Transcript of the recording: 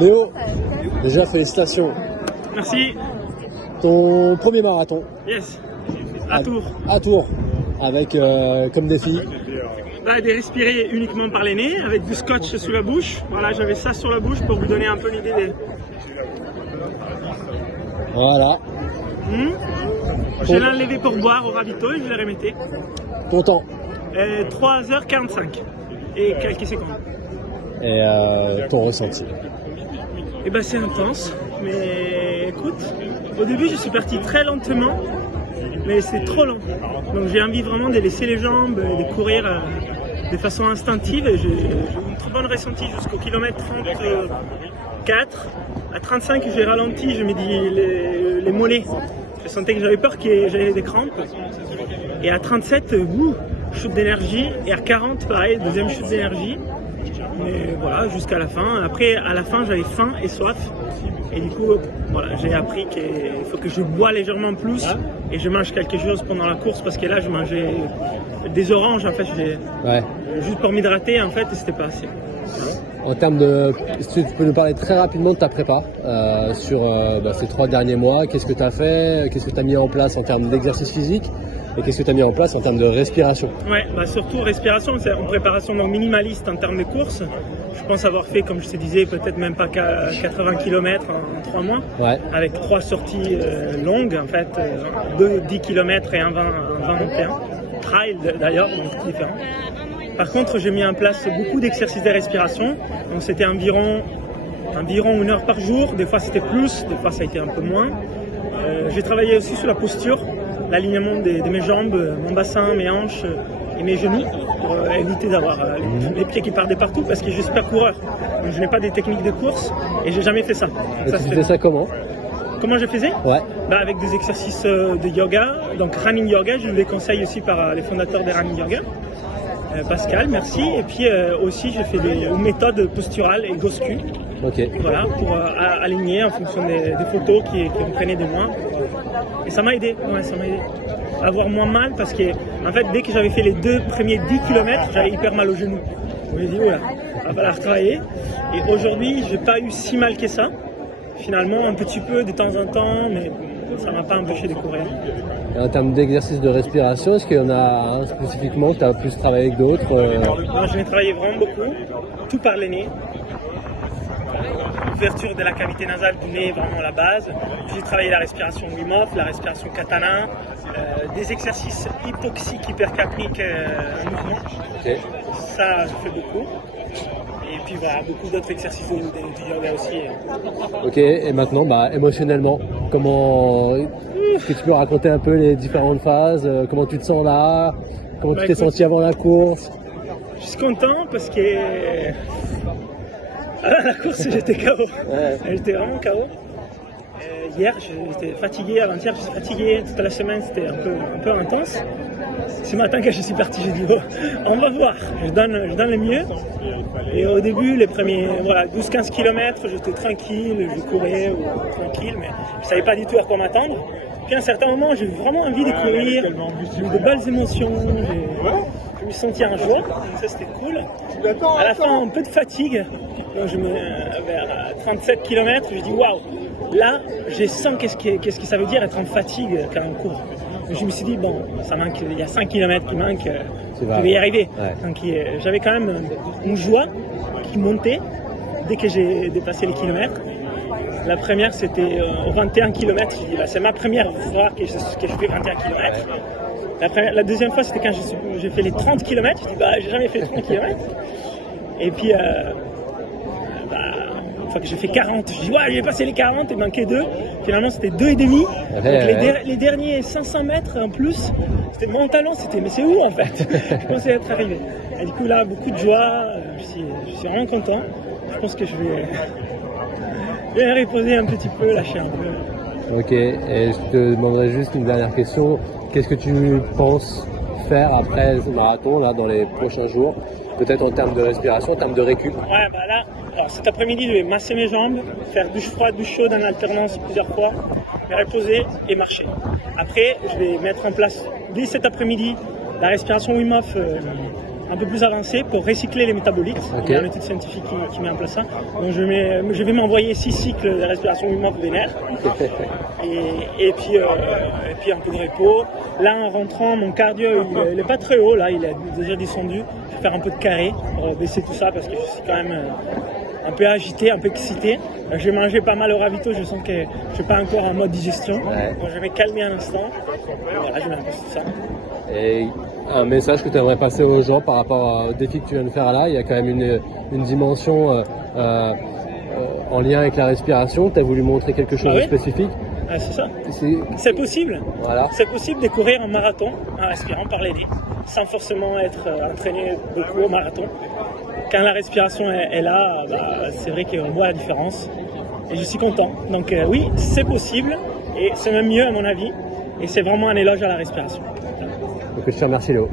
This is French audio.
Léo, déjà félicitations. Merci. Ton premier marathon. Yes. À Tours. À Tours. Avec comme défi. Là, de respirer uniquement par les nez avec du scotch sous la bouche. Voilà, j'avais ça sur la bouche pour vous donner un peu l'idée des... Voilà. Je l'ai enlevé pour boire au ravito et je l'ai remetté. Ton temps. 3h45 et quelques secondes. Et ton ressenti. Et ben c'est intense, mais écoute, au début je suis parti très lentement, mais c'est trop lent. Donc j'ai envie vraiment de laisser les jambes, de courir de façon instinctive. Et j'ai une très bonne ressenti jusqu'au kilomètre 34. À 35 j'ai ralenti, je me dis les mollets. Je sentais que j'avais peur que j'avais des crampes. Et à 37, chute d'énergie. Et à 40, pareil, deuxième chute d'énergie. Et voilà, jusqu'à la fin. Après, à la fin, j'avais faim et soif. Et du coup, voilà, j'ai appris qu'il faut que je bois légèrement plus et je mange quelque chose pendant la course parce que là, je mangeais des oranges en fait, juste pour m'hydrater en fait, et c'était pas assez. En termes de, si tu peux nous parler très rapidement de ta prépa sur ces 3 derniers mois, qu'est-ce que tu as fait, qu'est-ce que tu as mis en place en termes d'exercice physique et qu'est-ce que tu as mis en place en termes de respiration? Ouais, surtout respiration, c'est en préparation donc minimaliste en termes de course. Je pense avoir fait, comme je te disais, peut-être même pas 80 km en 3 mois, avec 3 sorties longues en fait, 2 10 km et un 21, trail d'ailleurs, donc différent. Par contre, j'ai mis en place beaucoup d'exercices de respiration. Donc c'était environ 1 heure par jour. Des fois c'était plus, des fois ça a été un peu moins. J'ai travaillé aussi sur la posture, l'alignement de mes jambes, mon bassin, mes hanches et mes genoux pour éviter d'avoir les pieds qui partent de partout parce que je suis pas coureur. Donc je n'ai pas des techniques de course et j'ai jamais fait ça. Et tu faisais ça comment? Comment je faisais? Avec des exercices de yoga, donc running yoga. Je vous les conseille aussi par les fondateurs des running yoga. Pascal, merci. Et puis aussi, je fais des méthodes posturales et GOSCU. Voilà, pour aligner en fonction des photos qui me prenaient de moi. Et ça m'a aidé, ça m'a aidé à avoir moins mal parce que, en fait, dès que j'avais fait les 2 premiers 10 km, j'avais hyper mal aux genoux. Je me suis dit, il va falloir travailler. Et aujourd'hui, j'ai pas eu si mal que ça. Finalement, un petit peu de temps en temps, mais ça m'a pas empêché de courir. En termes d'exercice de respiration, est-ce qu'il y en a un spécifiquement que tu as plus travaillé avec d'autres? Non, je l'ai travaillé vraiment beaucoup, tout par le nez. Ouverture de la cavité nasale du nez, vraiment la base. J'ai travaillé la respiration Wim Hof, la respiration Katana, des exercices hypoxiques, hypercapniques en mouvement. Ça, je fais beaucoup. Et puis voilà, beaucoup d'autres exercices de yoga aussi. Ok, et maintenant, émotionnellement, comment est-ce que tu peux raconter un peu les différentes phases, comment tu te sens là, comment tu t'es senti avant la course? Je suis content parce que à la course j'étais KO. J'étais vraiment KO. Hier j'étais fatigué, avant-hier j'étais fatigué, toute la semaine c'était un peu intense. Ce matin quand je suis parti, j'ai dit on va voir, je donne le mieux. Et au début, les premiers 12-15 km, j'étais tranquille, je courais tranquille, mais je ne savais pas du tout à quoi m'attendre. Puis à un certain moment, j'ai vraiment envie de courir, j'ai eu de belles émotions, je me sentais en joie, donc ça c'était cool. À la fin, un peu de fatigue, donc vers 37 km, je dis waouh, là, je sens qu'est-ce que ça veut dire être en fatigue quand on court. Je me suis dit, ça manque, il y a 5 km qui manquent, je vais y arriver. Donc j'avais quand même une joie qui montait dès que j'ai dépassé les kilomètres. La première, c'était au 21 km. Je dis, c'est ma première fois que je fais 21 km. La deuxième fois, c'était quand j'ai fait les 30 km. Je dis, j'ai jamais fait 30 km. Et puis, une fois que j'ai fait 40, je dis j'ai passé les 40, il manquait 2. Finalement c'était 2,5. Donc les derniers 500 mètres en plus, c'était mon talon, mais c'est où en fait? Je pensais être arrivé. Et du coup là, beaucoup de joie, je suis vraiment content. Je pense que je vais reposer un petit peu, lâcher un peu. Ok, et je te demanderai juste une dernière question. Qu'est-ce que tu penses faire après ce marathon là, dans les prochains jours? Peut-être en termes de respiration, en termes de récup? Là, alors cet après-midi, je vais masser mes jambes, faire douche froide, douche chaude en alternance plusieurs fois, me reposer et marcher. Après, je vais mettre en place, dès cet après-midi, la respiration Wim Hof un peu plus avancée pour recycler les métabolites. Okay. Il y a une étude scientifique qui met en place ça. Donc je vais m'envoyer 6 cycles de respiration mouvement vénère. Et puis un peu de repos. Là, en rentrant, mon cardio, il n'est pas très haut. Là, il est déjà descendu. Je vais faire un peu de carré pour baisser tout ça parce que je suis quand même un peu agité, un peu excité. Je vais manger pas mal au ravito. Je sens que je ne suis pas encore en mode digestion. Ouais. Donc, je vais calmer un instant. Voilà, je vais un peu tout ça. Et un message que tu aimerais passer aux gens par rapport au défi que tu viens de faire là, il y a quand même une dimension en lien avec la respiration. Tu as voulu montrer quelque chose de spécifique. Ah, c'est ça. C'est possible. Voilà. C'est possible de courir un marathon en respirant par les nez, sans forcément être entraîné beaucoup au marathon. Quand la respiration est là, c'est vrai qu'on voit la différence. Et je suis content. Donc oui, c'est possible. Et c'est même mieux à mon avis. Et c'est vraiment un éloge à la respiration. Donc je te remercie Léo.